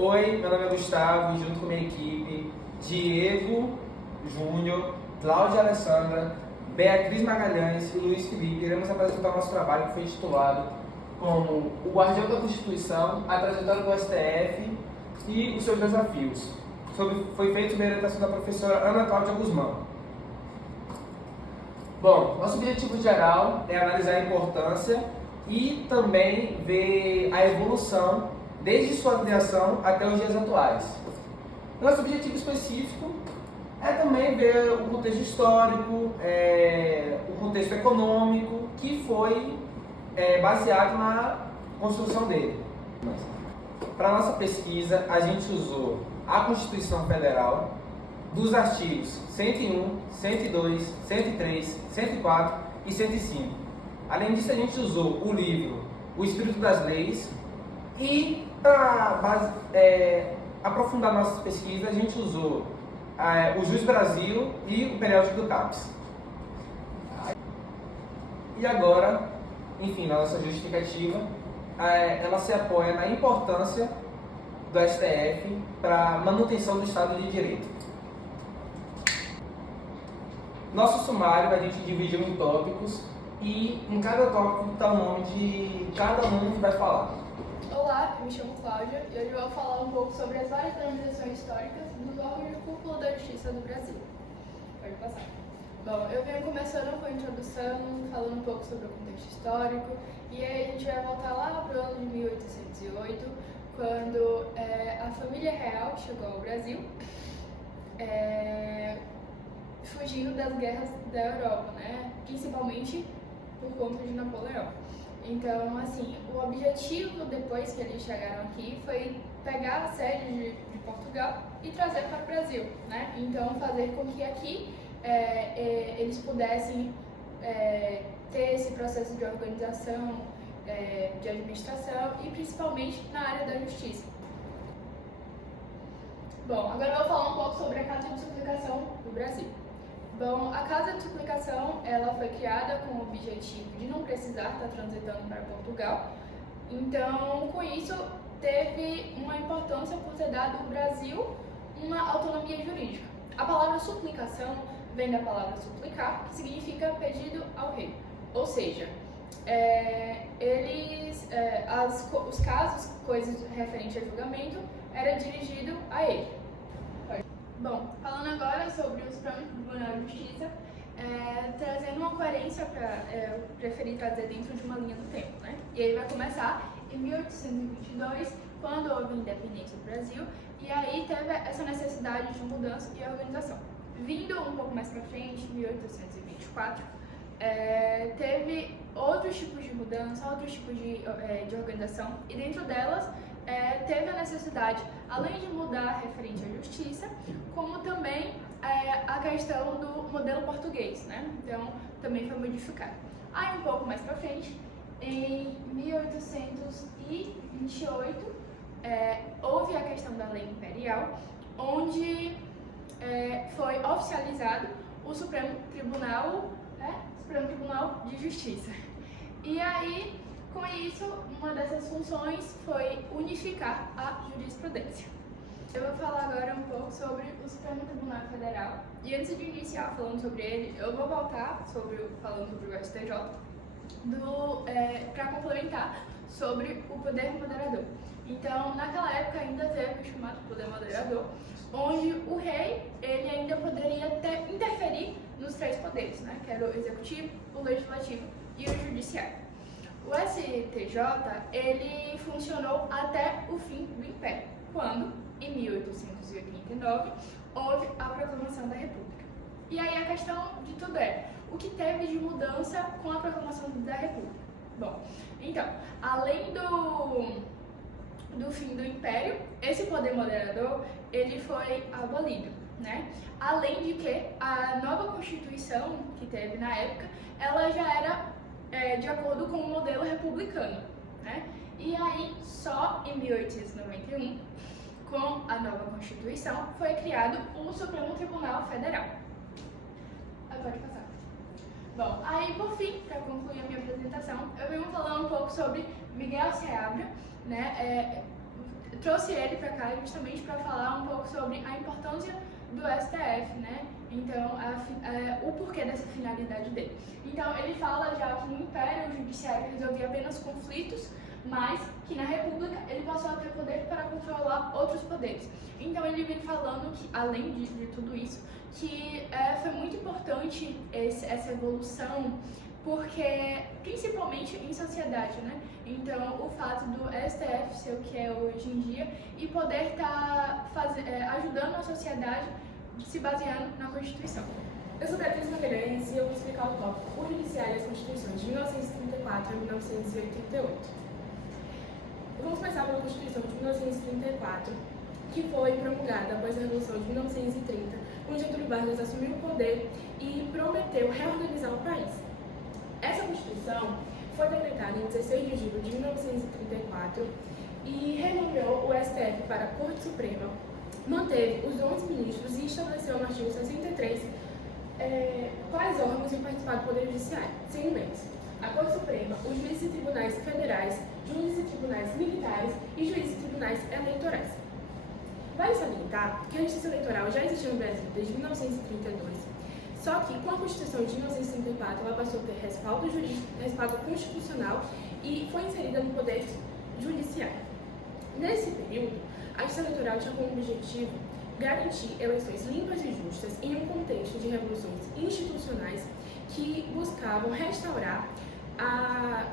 Oi, meu nome é Gustavo e junto com minha equipe, Diego Júnior, Cláudia Alessandra, Beatriz Magalhães e Luiz Felipe, iremos apresentar o nosso trabalho que foi intitulado como O Guardião da Constituição, a trajetória do STF e os seus desafios. Foi feito sob a orientação da professora Ana Cláudia Guzmão. Bom, nosso objetivo geral é analisar a importância e também ver a evolução desde sua criação até os dias atuais. Nosso objetivo específico é também ver o contexto histórico, o contexto econômico que foi baseado na construção dele. Para a nossa pesquisa, a gente usou a Constituição Federal, dos artigos 101, 102, 103, 104 e 105. Além disso, a gente usou o livro O Espírito das Leis e, para aprofundar nossas pesquisas, a gente usou o Jus Brasil e o periódico do CAPES. E agora, enfim, na nossa justificativa, ela se apoia na importância do STF para a manutenção do Estado de Direito. Nosso sumário a gente dividiu em tópicos e em cada tópico está o nome de cada um que vai falar. Olá, eu me chamo Cláudia e hoje eu vou falar um pouco sobre as várias organizações históricas dos órgãos de cúpula da Justiça do Brasil. Pode passar. Bom, eu venho começando com a introdução, falando um pouco sobre o contexto histórico, e aí a gente vai voltar lá para o ano de 1808, quando a família real chegou ao Brasil, fugindo das guerras da Europa, né? Principalmente por conta de Napoleão. Então, assim, o objetivo depois que eles chegaram aqui foi pegar a sede de Portugal e trazer para o Brasil, né? Então, fazer com que aqui eles pudessem ter esse processo de organização, de administração e principalmente na área da justiça. Bom, agora eu vou falar um pouco sobre a Casa de Suplicação do Brasil. Bom, a Casa de Suplicação ela foi criada com o objetivo de não precisar estar transitando para Portugal. Então, com isso, teve uma importância por ter dado ao Brasil uma autonomia jurídica. A palavra suplicação vem da palavra suplicar, que significa pedido ao rei. Ou seja, os casos, coisas referentes a julgamento, era dirigido a ele. Bom, falando agora sobre o Supremo Tribunal de Justiça, trazendo uma coerência para preferir trazer dentro de uma linha do tempo, né? E aí vai começar em 1822, quando houve a independência do Brasil, e aí teve essa necessidade de mudança e organização. Vindo um pouco mais para frente, em 1824, teve outros tipos de mudança, outros tipos de organização, e dentro delas teve a necessidade, além de mudar referente à justiça, como também a questão do modelo português, né? Então, também foi modificado. Aí, um pouco mais para frente, em 1828, houve a questão da lei imperial, onde foi oficializado o Supremo Tribunal de Justiça. E aí, com isso, uma dessas funções foi unificar a jurisprudência. Eu vou falar agora um pouco sobre o Supremo Tribunal Federal. E antes de iniciar falando sobre ele, eu vou voltar falando sobre o STJ, para complementar sobre o poder moderador. Então, naquela época ainda teve o chamado poder moderador, onde o rei ele ainda poderia interferir nos três poderes, né? Que era o executivo, o legislativo e o judiciário. O STJ, ele funcionou até o fim do Império, quando, em 1889, houve a proclamação da República. E aí a questão de tudo o que teve de mudança com a proclamação da República? Bom, então, além do fim do Império, esse poder moderador, ele foi abolido, né? Além de que a nova Constituição que teve na época, ela já era de acordo com o modelo republicano, né? E aí, só em 1891, com a nova Constituição, foi criado o Supremo Tribunal Federal. Pode passar. Bom, aí por fim, para concluir a minha apresentação, eu venho falar um pouco sobre Miguel Seabra, né? trouxe ele para cá justamente para falar um pouco sobre a importância do STF, né? Então, o porquê dessa finalidade dele. Então, ele fala já que no Império o Judiciário resolvia apenas conflitos, mas que na República ele passou a ter poder para controlar outros poderes. Então, ele vem falando que, além de tudo isso, que foi muito importante essa evolução, porque, principalmente em sociedade, né? Então, o fato do STF ser o que é hoje em dia e poder estar ajudando a sociedade se baseando na Constituição. Eu sou Beatriz Magalhães e eu vou explicar o tópico: o Judiciário e as Constituições de 1934 a 1988. Vamos começar pela Constituição de 1934, que foi promulgada após a Revolução de 1930, quando Getúlio Vargas assumiu o poder e prometeu reorganizar o país. Essa Constituição foi decretada em 16 de julho de 1934 e renomeou o STF para a Corte Suprema, manteve os 11 ministros e estabeleceu no artigo 63 quais órgãos iam participar do Poder Judiciário, sendo eles a Corte Suprema, os juízes e tribunais federais, juízes e tribunais militares e juízes e tribunais eleitorais. Vale salientar que a justiça eleitoral já existia no Brasil desde 1932, só que com a Constituição de 1934 ela passou a ter respaldo jurídico, respaldo constitucional e foi inserida no Poder Judiciário. Nesse período, a justiça eleitoral tinha como objetivo garantir eleições limpas e justas em um contexto de revoluções institucionais que buscavam restaurar a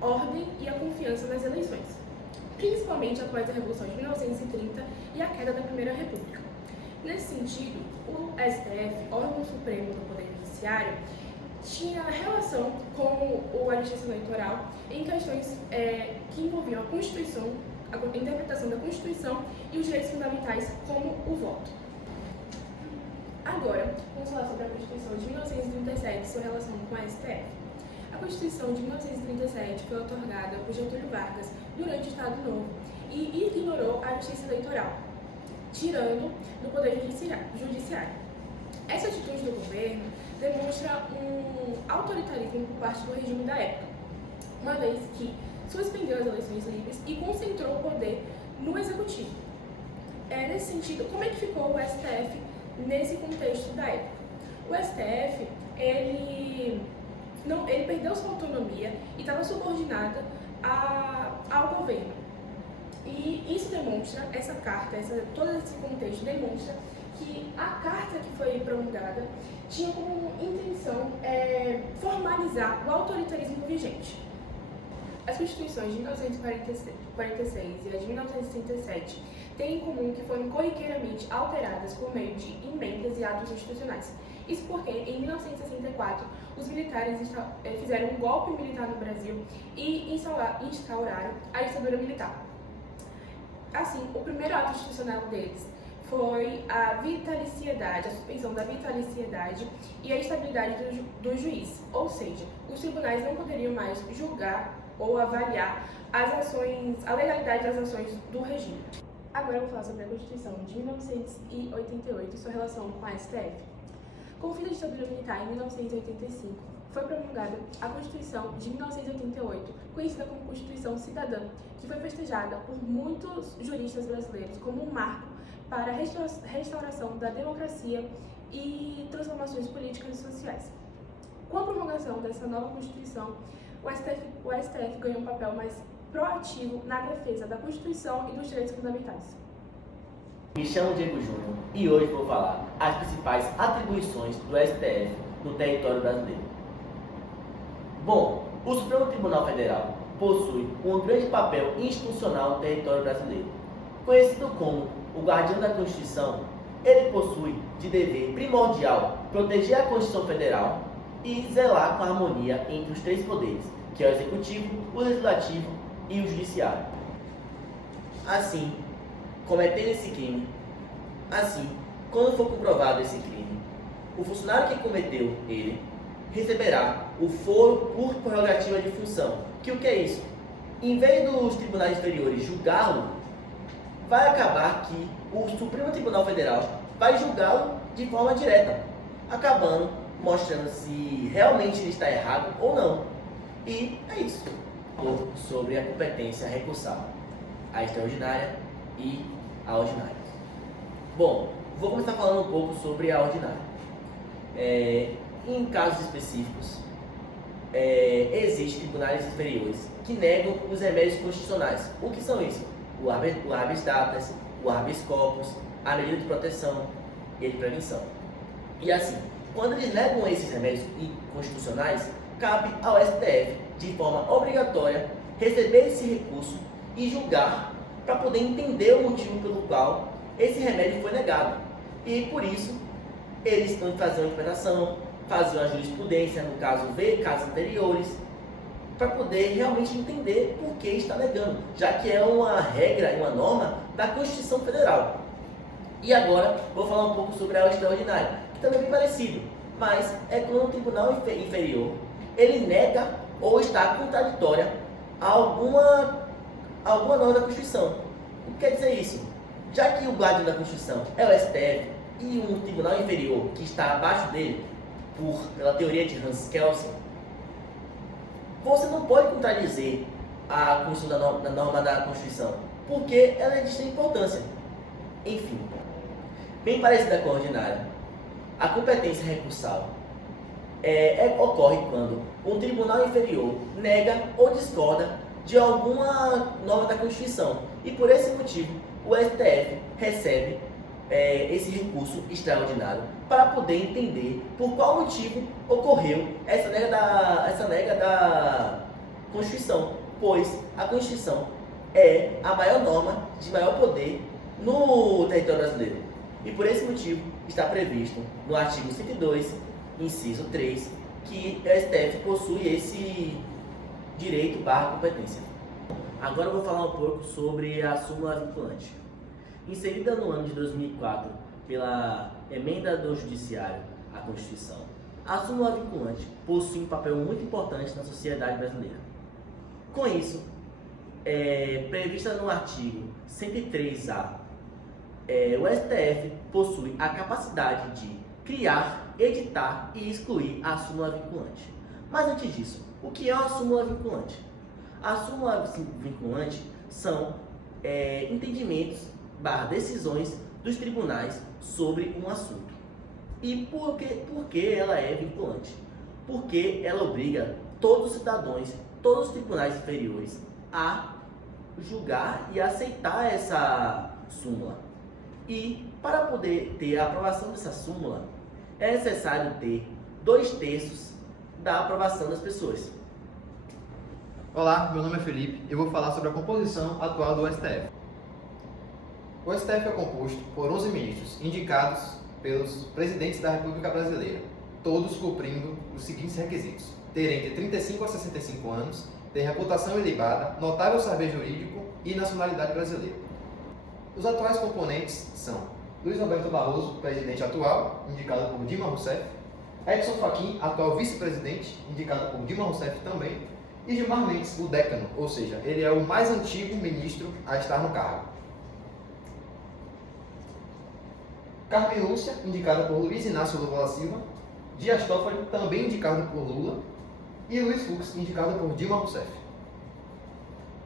ordem e a confiança nas eleições, principalmente após a Revolução de 1930 e a queda da Primeira República. Nesse sentido, o STF, órgão supremo do Poder Judiciário, tinha relação com a Justiça Eleitoral em questões que envolviam a Constituição, a interpretação da Constituição e os direitos fundamentais, como o voto. Agora, vamos falar sobre a Constituição de 1937 e sua relação com a STF. A Constituição de 1937 foi otorgada por Getúlio Vargas durante o Estado Novo e ignorou a Justiça Eleitoral, tirando do Poder Judiciário. Essa atitude do governo demonstra um autoritarismo por parte do regime da época, uma vez que suspendeu as eleições livres e concentrou o poder no Executivo. Nesse sentido, como é que ficou o STF nesse contexto da época? O STF, ele perdeu sua autonomia e estava subordinada ao governo. E isso demonstra, essa carta, todo esse contexto demonstra que a carta que foi promulgada tinha como intenção formalizar o autoritarismo vigente. As Constituições de 1946 e as de 1967 têm em comum que foram corriqueiramente alteradas por meio de emendas e atos institucionais. Isso porque, em 1964, os militares fizeram um golpe militar no Brasil e instauraram a ditadura militar. Assim, o primeiro ato institucional deles foi a vitaliciedade, a suspensão da vitaliciedade e a estabilidade do juiz, ou seja, os tribunais não poderiam mais julgar ou avaliar a legalidade das ações do regime. Agora eu vou falar sobre a Constituição de 1988 e sua relação com a STF. Com o fim da ditadura militar em 1985, foi promulgada a Constituição de 1988, conhecida como Constituição Cidadã, que foi festejada por muitos juristas brasileiros como um marco para a restauração da democracia e transformações políticas e sociais. Com a promulgação dessa nova Constituição, o STF ganhou um papel mais proativo na defesa da Constituição e dos direitos fundamentais. Me chamo Diego Júnior e hoje vou falar as principais atribuições do STF no território brasileiro. Bom, o Supremo Tribunal Federal possui um grande papel institucional no território brasileiro. Conhecido como o guardião da Constituição, ele possui de dever primordial proteger a Constituição Federal e zelar com a harmonia entre os três poderes, que é o Executivo, o Legislativo e o Judiciário. Assim, cometendo esse crime, quando for comprovado esse crime, o funcionário que cometeu ele receberá o foro por prerrogativa de função. Que o que é isso? Em vez dos tribunais inferiores julgá-lo, vai acabar que o Supremo Tribunal Federal vai julgá-lo de forma direta, acabando mostrando se realmente ele está errado ou não. E é isso. Sobre a competência recursal, a extraordinária e a ordinária. Bom, vou começar falando um pouco sobre a ordinária. Em casos específicos, existem tribunais inferiores que negam os remédios constitucionais. O que são isso? O habeas data, o habeas corpus, a medida de proteção e de prevenção. E assim, quando eles negam esses remédios inconstitucionais, cabe ao STF, de forma obrigatória, receber esse recurso e julgar para poder entender o motivo pelo qual esse remédio foi negado. E por isso, eles estão fazendo uma interpretação, fazer uma jurisprudência, no caso, ver casos anteriores, para poder realmente entender por que está negando, já que é uma regra e uma norma da Constituição Federal. E agora, vou falar um pouco sobre a extraordinária, que também é bem parecido, mas é quando o tribunal inferior, ele nega ou está contraditória a alguma norma da Constituição. O que quer dizer isso? Já que o guardião da Constituição é o STF e um tribunal inferior que está abaixo dele, pela teoria de Hans Kelsen, você não pode contradizer a Constituição da norma da Constituição, porque ela é de extrema importância. Enfim, bem parecida com a ordinária, a competência recursal ocorre quando um tribunal inferior nega ou discorda de alguma norma da Constituição. E por esse motivo, o STF recebe esse recurso extraordinário para poder entender por qual motivo ocorreu essa nega da Constituição, pois a Constituição é a maior norma de maior poder no território brasileiro. E por esse motivo está previsto no artigo 102, inciso 3, que o STF possui esse direito / competência. Agora eu vou falar um pouco sobre a súmula vinculante. Inserida no ano de 2004 pela emenda do Judiciário à Constituição, a súmula vinculante possui um papel muito importante na sociedade brasileira. Com isso, prevista no artigo 103A, o STF possui a capacidade de criar, editar e excluir a súmula vinculante. Mas antes disso, o que é uma súmula vinculante? A súmula vinculante são entendimentos / decisões dos tribunais sobre um assunto. E por que ela é vinculante? Porque ela obriga todos os cidadãos, todos os tribunais inferiores a julgar e aceitar essa súmula. E para poder ter a aprovação dessa súmula, é necessário ter 2/3 da aprovação das pessoas. Olá, meu nome é Felipe e eu vou falar sobre a composição atual do STF. O STF é composto por 11 ministros, indicados pelos presidentes da República Brasileira, todos cumprindo os seguintes requisitos: ter entre 35 a 65 anos, ter reputação ilibada, notável saber jurídico e nacionalidade brasileira. Os atuais componentes são Luiz Roberto Barroso, presidente atual, indicado por Dilma Rousseff, Edson Fachin, atual vice-presidente, indicado por Dilma Rousseff também, e Gilmar Mendes, o décano, ou seja, ele é o mais antigo ministro a estar no cargo. Carmen Lúcia, indicada por Luiz Inácio Lula da Silva, Dias Toffoli, também indicado por Lula, e Luiz Fux, indicado por Dilma Rousseff.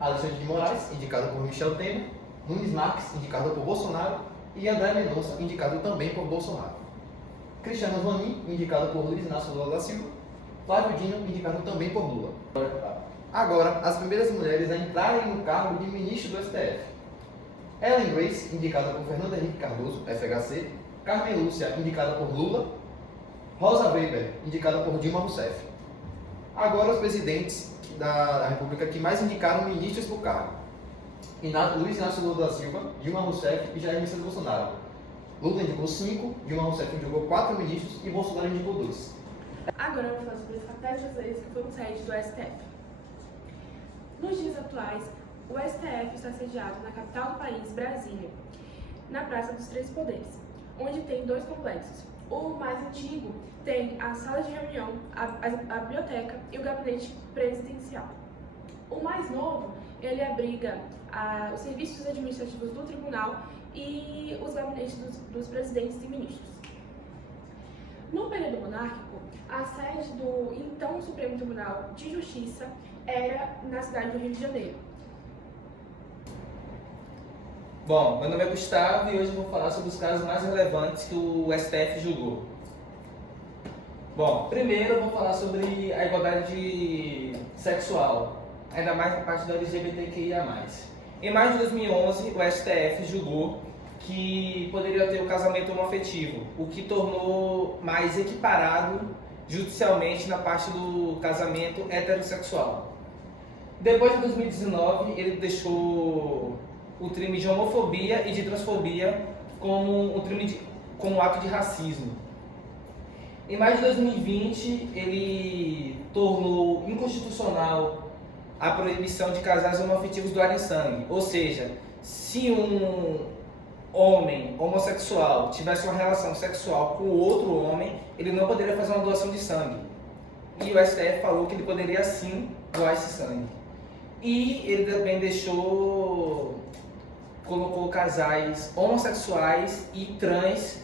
Alexandre de Moraes, indicado por Michel Temer, Nunes Marques, indicado por Bolsonaro, e André Mendonça, indicado também por Bolsonaro. Cristiano Zanin, indicado por Luiz Inácio Lula da Silva, Flávio Dino, indicado também por Lula. Agora, as primeiras mulheres a entrarem no cargo de ministro do STF. Ellen Grace, indicada por Fernando Henrique Cardoso, FHC, Carmen Lúcia, indicada por Lula, Rosa Weber, indicada por Dilma Rousseff. Agora, os presidentes da República que mais indicaram ministros para o cargo. Luiz Inácio Lula da Silva, Dilma Rousseff e Jair Messias Bolsonaro. Lula indicou 5, Dilma Rousseff indicou 4 ministros e Bolsonaro indicou 2. Agora eu vou falar sobre as capitais brasileiras que foram sede do STF. Nos dias atuais, o STF está sediado na capital do país, Brasília, na Praça dos Três Poderes, onde tem 2 complexos. O mais antigo tem a sala de reunião, a biblioteca e o gabinete presidencial. O mais novo, ele abriga os serviços administrativos do tribunal e os gabinetes dos presidentes e ministros. No período monárquico, a sede do então Supremo Tribunal de Justiça era na cidade do Rio de Janeiro. Bom, meu nome é Gustavo e hoje eu vou falar sobre os casos mais relevantes que o STF julgou. Bom, primeiro eu vou falar sobre a igualdade sexual, ainda mais na parte da LGBTQIA+. Em maio de 2011, o STF julgou que poderia ter o casamento homoafetivo, o que tornou mais equiparado judicialmente na parte do casamento heterossexual. Depois de 2019, ele deixou o crime de homofobia e de transfobia como como ato de racismo. Em maio de 2020, ele tornou inconstitucional a proibição de casais homoafetivos doarem sangue. Ou seja, se um homem homossexual tivesse uma relação sexual com outro homem, ele não poderia fazer uma doação de sangue. E o STF falou que ele poderia sim doar esse sangue. E ele também colocou casais homossexuais e trans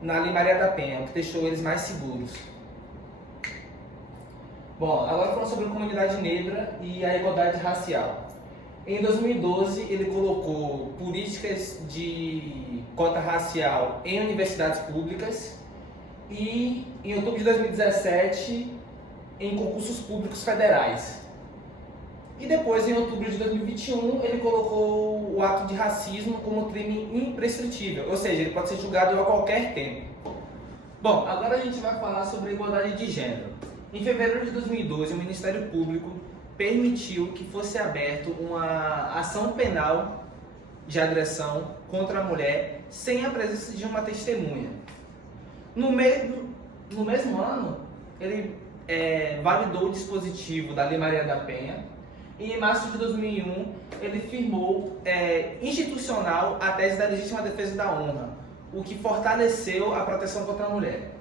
na Lei Maria da Penha, o que deixou eles mais seguros. Bom, agora falando sobre a comunidade negra e a igualdade racial. Em 2012, ele colocou políticas de cota racial em universidades públicas e, em outubro de 2017, em concursos públicos federais. E depois, em outubro de 2021, ele colocou o ato de racismo como crime imprescritível, ou seja, ele pode ser julgado a qualquer tempo. Bom, agora a gente vai falar sobre a igualdade de gênero. Em fevereiro de 2012, o Ministério Público permitiu que fosse aberta uma ação penal de agressão contra a mulher sem a presença de uma testemunha. No mesmo ano, ele validou o dispositivo da Lei Maria da Penha e em março de 2001 ele firmou institucional a tese da legítima defesa da honra, o que fortaleceu a proteção contra a mulher.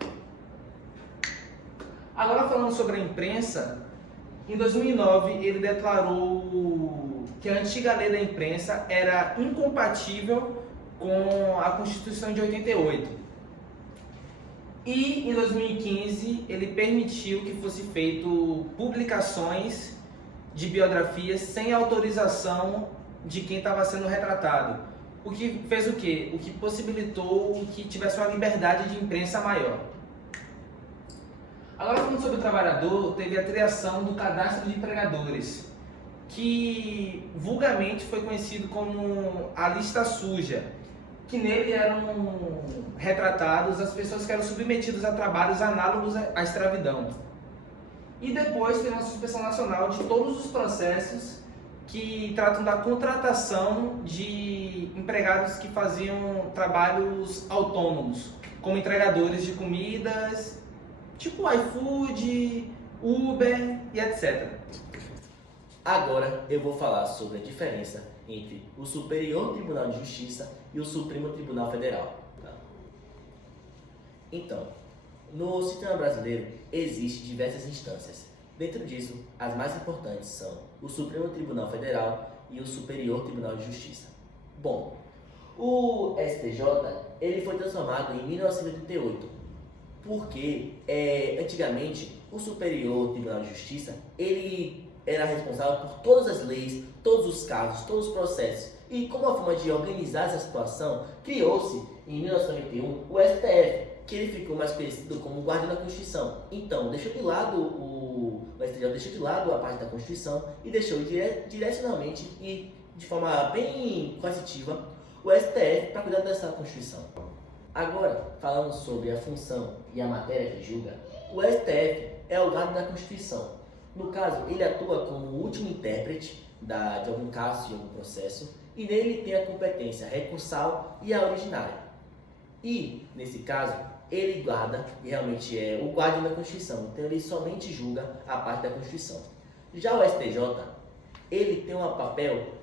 Agora falando sobre a imprensa, em 2009 ele declarou que a antiga lei da imprensa era incompatível com a Constituição de 88. E em 2015 ele permitiu que fosse feito publicações de biografias sem autorização de quem estava sendo retratado. O que fez o quê? O que possibilitou que tivesse uma liberdade de imprensa maior. Agora falando sobre o trabalhador, teve a criação do cadastro de empregadores, que vulgarmente foi conhecido como a lista suja, que nele eram retratados as pessoas que eram submetidas a trabalhos análogos à escravidão. E depois teve uma suspensão nacional de todos os processos que tratam da contratação de empregados que faziam trabalhos autônomos, como entregadores de comidas, tipo iFood, Uber e etc. Agora eu vou falar sobre a diferença entre o Superior Tribunal de Justiça e o Supremo Tribunal Federal. Então, no sistema brasileiro existem diversas instâncias. Dentro disso, as mais importantes são o Supremo Tribunal Federal e o Superior Tribunal de Justiça. Bom, o STJ ele foi transformado em 1988, porque antigamente o Superior Tribunal de Justiça ele era responsável por todas as leis, todos os casos, todos os processos. E como uma forma de organizar essa situação, criou-se em 1991 o STF, que ele ficou mais conhecido como guardião da Constituição. Então, deixou de lado o STJ deixou de lado a parte da Constituição e deixou direcionalmente e de forma bem coercitiva o STF para cuidar dessa Constituição. Agora, falando sobre a função e a matéria que julga, o STF é o guarda da Constituição. No caso, ele atua como o último intérprete de algum caso, de algum processo, e nele tem a competência recursal e a originária. E, nesse caso, ele guarda, e realmente é o guardião da Constituição, então ele somente julga a parte da Constituição. Já o STJ, ele tem um papel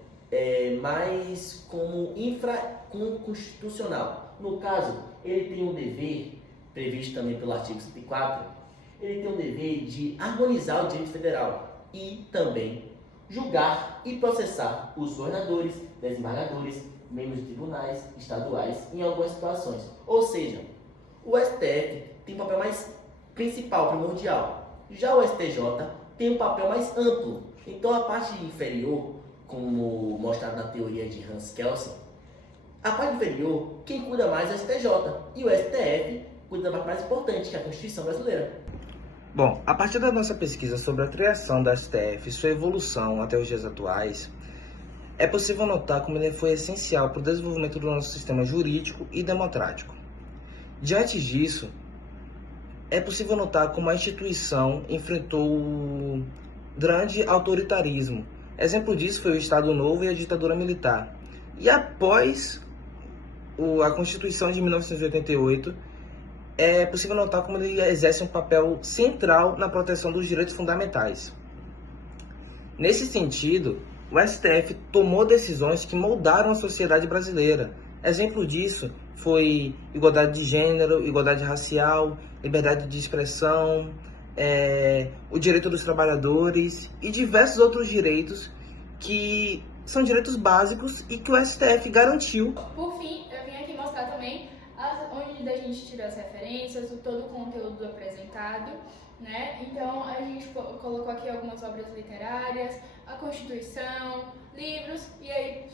mais como infraconstitucional. No caso, ele tem um dever, previsto também pelo artigo 104, ele tem o dever de harmonizar o direito federal e também julgar e processar os governadores, desembargadores, membros de tribunais estaduais em algumas situações. Ou seja, o STF tem um papel mais principal, primordial. Já o STJ tem um papel mais amplo. Então a parte inferior, como mostrado na teoria de Hans Kelsen, A parte inferior, quem cuida mais é o STJ e o STF cuida da parte mais importante, que é a Constituição brasileira. Bom, a partir da nossa pesquisa sobre a criação da STF e sua evolução até os dias atuais, é possível notar como ele foi essencial para o desenvolvimento do nosso sistema jurídico e democrático. Diante disso, é possível notar como a instituição enfrentou o grande autoritarismo. Exemplo disso foi o Estado Novo e a ditadura militar. E após a Constituição de 1988, é possível notar como ele exerce um papel central na proteção dos direitos fundamentais. Nesse sentido, o STF tomou decisões que moldaram a sociedade brasileira. Exemplo disso foi igualdade de gênero, igualdade racial, liberdade de expressão, o direito dos trabalhadores e diversos outros direitos que são direitos básicos e que o STF garantiu. Por fim, eu vim aqui mostrar também onde a gente tirou as referências, todo o conteúdo apresentado, né? Então, a gente colocou aqui algumas obras literárias, a Constituição, livros e aí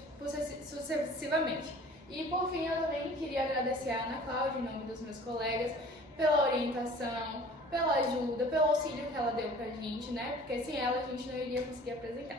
sucessivamente. E por fim, eu também queria agradecer a Ana Cláudia, em nome dos meus colegas, pela orientação, pela ajuda, pelo auxílio que ela deu pra gente, né? Porque sem ela a gente não iria conseguir apresentar.